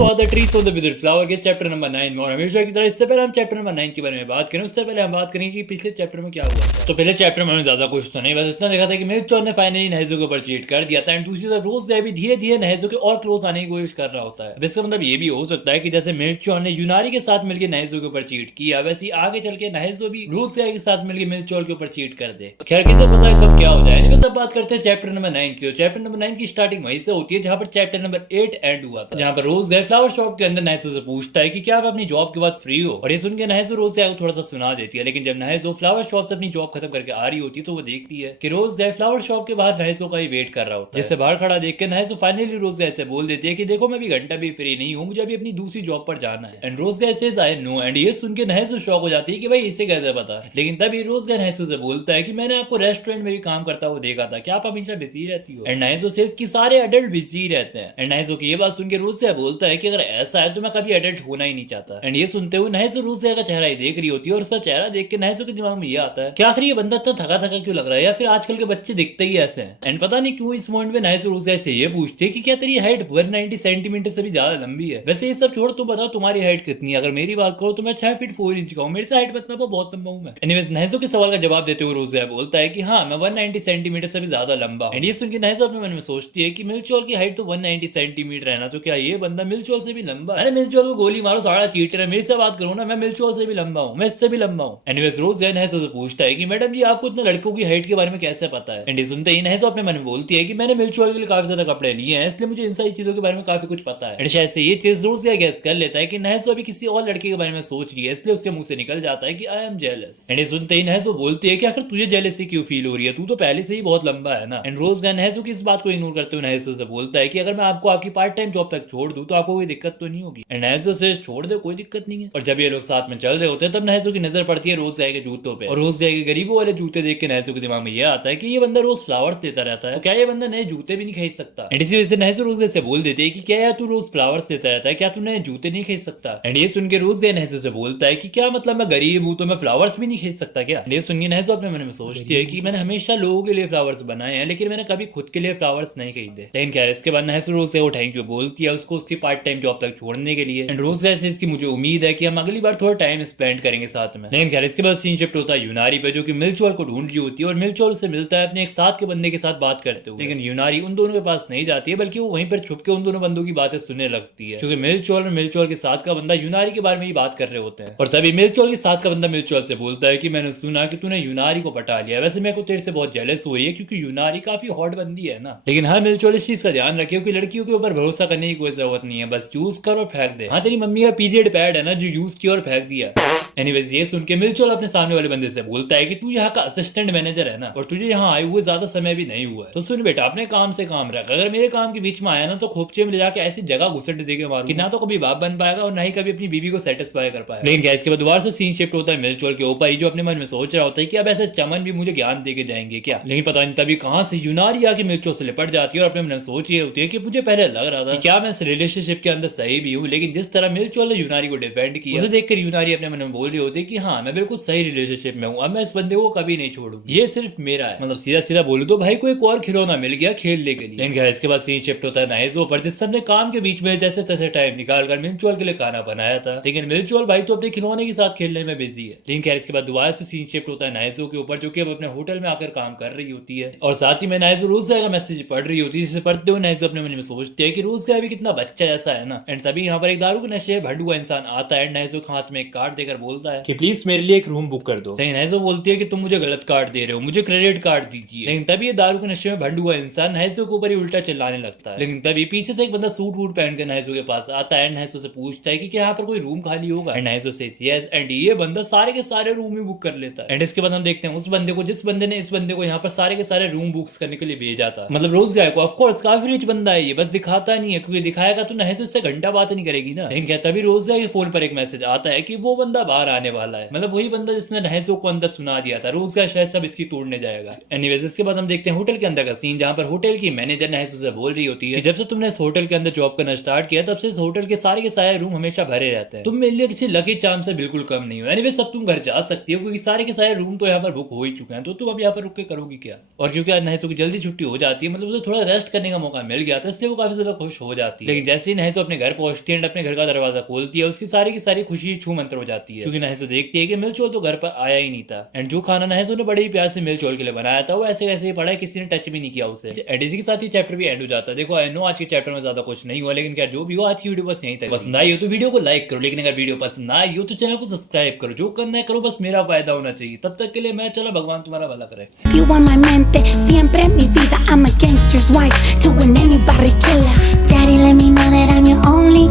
स्वागत है trees of the withered flower के चैप्टर नंबर 9 में। और हमेशा की तरह इससे पहले हम चैप्टर नंबर 9 के बारे में बात करें उससे पहले हम बात करेंगे कि पिछले चैप्टर में क्या हुआ था। तो पहले चैप्टर में हमें ज्यादा कुछ तो नहीं, बस इतना देखा था कि मिल्चॉन ने फाइनली नहेजो के ऊपर चीट कर दिया था एंड दूसरी तरफ रोज भी धीरे धीरे नहेजो के और क्लोज आने की कोशिश कर रहा होता है। अब इसका मतलब ये भी हो सकता है कि जैसे मिल्चॉन ने यूनारी के साथ मिलकर नहेजो के ऊपर चीट किया, वैसे ही आगे चल के नहेजो भी रोज के साथ मिलकर मिल्चॉन के ऊपर चीट कर दे। खैर किसे पता है कब क्या हो जाए। बस अब बात करते हैं चैप्टर नंबर 9 की। चैप्टर नंबर 9 की स्टार्टिंग वहीं से होती है जहां पर चैप्टर नंबर 8 एंड हुआ था, जहां पर रोज गए फ्लावर शॉप के अंदर नहेजो से पूछता है कि क्या आप अपनी जॉब के बाद फ्री हो। और ये सुन के नहेजो रोज से थोड़ा सा सुना देती है, लेकिन जब नहेजो फ्लावर शॉप से अपनी जॉब खत्म करके आ रही होती है तो वो देखती है कि रोज गए फ्लावर शॉप के बाहर नहेजो का ही वेट कर रहा होता है। जिससे बाहर खड़ा देख के नहेजो फाइनली रोज गए से बोल देती है कि देखो मैं भी घंटा भी फ्री नहीं हूँ, मुझे अभी अपनी दूसरी जॉब पर जाना है। एंड रोज गए सेज आई नो। एंड ये सुन के नहेजो शॉक हो जाती है कि भाई इसे कैसे पता। लेकिन तभी रोज गए नहेजो से बोलता है कि मैंने आपको रेस्टोरेंट में भी काम करता हुआ देखा था, क्या आप हमेशा बिजी रहती हो। एंड नहेजो सेज कि सारे एडल्ट बिजी रहते हैं। एंड नहेजो की ये बात सुन के रोज से बोलता है कि अगर ऐसा है तो मैं कभी एडल्ट होना ही नहीं चाहता। एंड ये सुनते हुए नहेजो रोज़िया का चेहरा ही देख रही होती है और उसका चेहरा देख के नहेजो के दिमाग में ये आता है कि आखिर ये बंदा इतना थका थका क्यों लग रहा है, या फिर आजकल के बच्चे दिखते ही ऐसे हैं। एंड पता नहीं क्यों इस मोमेंट में नहेजो रोज़िया से ये पूछती है कि क्या तेरी हाइट 190 सेंटीमीटर से भी ज्यादा लंबी है। वैसे ये सब छोड़, तुम बताओ तुम्हारी हाइट कितनी है। अगर मेरी बात करो तो मैं 6 फीट 4 इंच का हूँ, मेरे से हाइट मतलब बहुत लंबा हूँ मैं। एनीवेज नहेजो के सवाल का जवाब देते हुए रोज़िया बोलता है कि हाँ मैं 190 सेंटीमीटर से भी ज्यादा लंबा हूँ। एंड ये सुन के नहेजो अपने मन में सोचती है कि मिल्चॉल की हाइट तो 190 सेंटीमीटर है ना, तो क्या ये बंदा मिल्चॉल से भी लंबा है। अरे मिल्चॉल को गोली मारो, सारा चीटर है, मेरे से बात करो ना, मैं मिल्चॉल से भी लंबा हूँ, मैं इससे भी लंबा हूँ। एनीवेज रोज नहेजो से पूछता है कि मैडम जी आपको इतने लड़कों की हाइट के बारे में कैसे पता है। एंड ये सुनते ही नहेजो अपने मन में बोलती है कि मैंने मिल्चॉल के लिए काफी ज्यादा कपड़े लिए हैं, इसलिए मुझे इन सारी चीजों के बारे में काफी कुछ पता है। एंड शायद से ये चीज रोज गैस कर लेता है कि नहेजो अभी किसी और लड़के के बारे में सोच रही है, इसलिए उसके मुंह से निकल जाता है कि आई एम जेलस। एंड ये सुनते ही नहेजो बोलती है कि आखिर तुझे जेलसी क्यों फील हो रही है, तू तो पहले से ही बहुत लंबा है ना। एंड रोज नहेजो की इस बात को इग्नोर करते हुए नहेजो से बोलता है कि अगर मैं आपको आपकी पार्ट टाइम जॉब तक छोड़ दूं तो आपको कोई दिक्कत तो नहीं होगी। एंड नहेजो से छोड़ दे कोई दिक्कत नहीं है। और जब ये लोग साथ में चल रहे होते हैं तब नहेजो की नजर पड़ती है रोज के जूतों पे, और रोज के गरीबों वाले जूते देख के नहेजो के दिमाग में ये आता है कि ये बंदा रोज फ्लावर्स देता रहता है, तो क्या ये बंदा नए जूते भी नहीं खरीद सकता। एंड इसी वजह से नहेजो रोज से बोल देते हैं कि क्या यार तू रोज फ्लावर्स देता रहता है, क्या तू नए जूते नहीं खरीद सकता। एंड ये सुन के रोज नहेजो से बोलता है कि क्या मतलब मैं गरीब हूं तो मैं फ्लावर्स भी नहीं खरीद सकता क्या। ये सुन के नहेजो अपने मन में सोचती है कि मैंने हमेशा लोगों के लिए फ्लावर्स बनाए हैं, लेकिन मैंने कभी खुद के लिए फ्लावर्स नहीं खरीदे। लेकिन क्या इसके बाद नहेजो रोज से वो थैंक यू बोलती है उसको उसकी पार्ट टाइम जॉब तक छोड़ने के लिए। एंड रोज से इसकी मुझे उम्मीद है कि हम अगली बार थोड़ा टाइम स्पेंड करेंगे साथ में। लेकिन खैर इसके बाद सीन शिफ्ट होता है यूनारी पे, जो कि मिल्चॉल को ढूंढ रही होती है और मिल्चॉल से मिलता है अपने एक साथ के बंदे के साथ बात करते हुए। लेकिन यूनारी उन दोनों के पास नहीं जाती है, बल्कि वो वहीं पर छुप के उन दोनों बंदों की बातें सुनने लगती है, क्योंकि मिल्चॉल और मिल्चॉल के साथ का बंदा यूनारी के बारे में ही बात कर रहे होते हैं। और तभी मिल्चॉल के साथ का बंदा मिल्चॉल से बोलता है कि मैंने सुना कि तूने यूनारी को पटा लिया, वैसे मेरे को तेरे से बहुत जेलस हो रही है क्योंकि यूनारी काफी हॉट बंदी है ना। लेकिन हाँ मिल्चॉल इस चीज का ध्यान रखियो कि लड़कियों के ऊपर भरोसा करने की कोई जरूरत नहीं है, बस यूज कर और फेंक दे। हाँ तेरी मम्मी का पीरियड पैड है ना जो यूज किया और फेंक दिया। एनीवेज ये सुन के मिल्चॉल अपने सामने वाले बंदे से बोलता है कि तू यहाँ का असिस्टेंट मैनेजर है ना, और तुझे यहाँ आए हुए ज्यादा समय भी नहीं हुआ है, तो सुन बेटा अपने काम से काम रख। अगर मेरे काम के बीच में आया ना तो खोपचे में ले जाके ऐसी जगह घुसट देके मारूं कि ना तो कभी बाप बन पाएगा और ना ही कभी अपनी बीवी को सेटिस्फाई कर पाएगा। लेकिन क्या इसके बाद दोबारा से सीन शिफ्ट होता है मिल्चॉल के ऊपर, जो अपने मन में सोच रहा होता है कि अब ऐसे चमन भी मुझे ज्ञान देके जाएंगे क्या। लेकिन पता नहीं तभी कहां से यूनारी आके मिल्चॉल से लिपट जाती है और अपने मन में सोच ये होती है कि मुझे पहले लग रहा था कि क्या मैं इस रिलेशनशिप के अंदर सही भी हूँ, लेकिन जिस तरह मिल्चॉल ने यूनारी को डिफेंड किया उसे देखकर यूनारी अपने मन में बोल रही होती है कि हाँ मैं बिल्कुल सही रिलेशनशिप में हूँ, अब मैं इस बंदे को कभी नहीं छोड़ूंगी, ये सिर्फ मेरा है। मतलब सीधा सीधा बोलूं तो भाई को एक और खिलौना मिल गया खेलने के लिए। लेकिन इसके बाद सीन शिफ्ट होता है नहेजो पर, जिस सबने काम के बीच में जैसे तैसे टाइम निकाल कर मिल्चॉल के लिए खाना बनाया था, लेकिन मिल्चॉल भाई तो अपने खिलौने के साथ खेलने में बिजी है। लेकिन खैर इसके बाद दोबारा से सीन शिफ्ट होता है नहेजो के ऊपर, जो कि अब अपने होटल में आकर काम कर रही होती है, और साथ ही में नहेजो रोज का मैसेज पढ़ रही होती है, जिसे पढ़ते हुए नहेजो अपने मन में सोचती है कि रोज का भी कितना बच्चा जैसा है ना। एंड तभी यहाँ पर एक दारू के नशे भंड हुआ इंसान आता है, नहेजो के हाथ में एक कार्ड देकर बोलता है कि प्लीज मेरे लिए एक रूम बुक कर दो। लेकिन नहेजो बोलती है कि तुम मुझे गलत कार्ड दे रहे हो, मुझे क्रेडिट कार्ड दीजिए। लेकिन तभी ये दारू के नशे में भंड हुआ इंसान नहेजो के ऊपर ही उल्टा चिल्लाने लगता है। लेकिन तभी पीछे से एक बंदा सूट वूट पहन के नहेजो के पास आता है, नहेजो से पूछता है कि क्या यहाँ पर कोई रूम खाली होगा। एंड नहेजो से यस, एंड ये बंदा सारे के सारे रूम ही बुक कर लेता है। एंड इसके बाद हम देखते हैं उस बंदे को जिस बंदे ने इस बंदे को यहाँ पर सारे के सारे रूम बुक्स करने के लिए भेजा था, मतलब रोज गाय को। ऑफ कोर्स काफी रिच बंदा है ये, बस दिखाता नहीं है, क्योंकि दिखाएगा तो नहेजो से घंटा बात नहीं करेगी ना। लेकिन क्या तभी रोज गाय के फोन पर एक मैसेज आता है कि वो बंदा बाहर आने वाला है। मतलब वही बंदा जिसने नहसो को अंदर सुना दिया था, रोज का शायद सब इसकी तोड़ने जाएगा। एनीवेज इसके बाद हम देखते हैं होटल के अंदर का सीन, जहाँ पर होटल की मैनेजर नहसो से बोल रही होती है, जब से तुमने इस होटल के अंदर जॉब करना स्टार्ट किया तब से इस होटल के सारे रूम हमेशा भरे रहते हैं, तुम मेरे लिए किसी लकी चार्म से बिल्कुल कम नहीं हो। एनीवेज अब तुम घर जा सकती हो क्योंकि सारे के सारे रूम तो यहाँ पर बुक हो ही चुके हैं, तो तुम अब यहाँ पर रुक के करोगी क्या। और क्योंकि आज नहसो की जल्दी छुट्टी हो जाती है, मतलब उसे थोड़ा रेस्ट करने का मौका मिल गया था, इसलिए वो काफी ज्यादा खुश हो जाती है। लेकिन जैसे ही नहसो अपने घर पहुंचती है, अपने घर का दरवाजा खोलती है, उसकी सारी खुशी छू मंत्र हो जाती है, क्योंकि नहसो देखती है कि मिलचोल तो घर पर आया ही नहीं था। एंड जो खाना नहसो ने बड़े ही प्यार से मिलचोल के लिए बनाया था वो ऐसे वैसे ही पड़ा है, किसी ने टच भी नहीं किया उसे। एडीसी के साथ ही चैप्टर भी एंड हो जाता है। देखो आई नो आज के चैप्टर में ज्यादा कुछ नहीं हुआ, लेकिन क्या जो भी हो आज की वीडियो बस यहीं तक। पसंद आई हो तो वीडियो को लाइक करो, लेकिन अगर वीडियो पसंद आई हो तो चैनल को सब्सक्राइब करो। जो करना है करो, बस मेरा फायदा होना चाहिए। तब तक के लिए मैं चला, भगवान तुम्हारा भला करे। You on my mente, siempre en mi vida. I'm a gangster's wife to an anybody killer. Daddy, let me know that I'm your only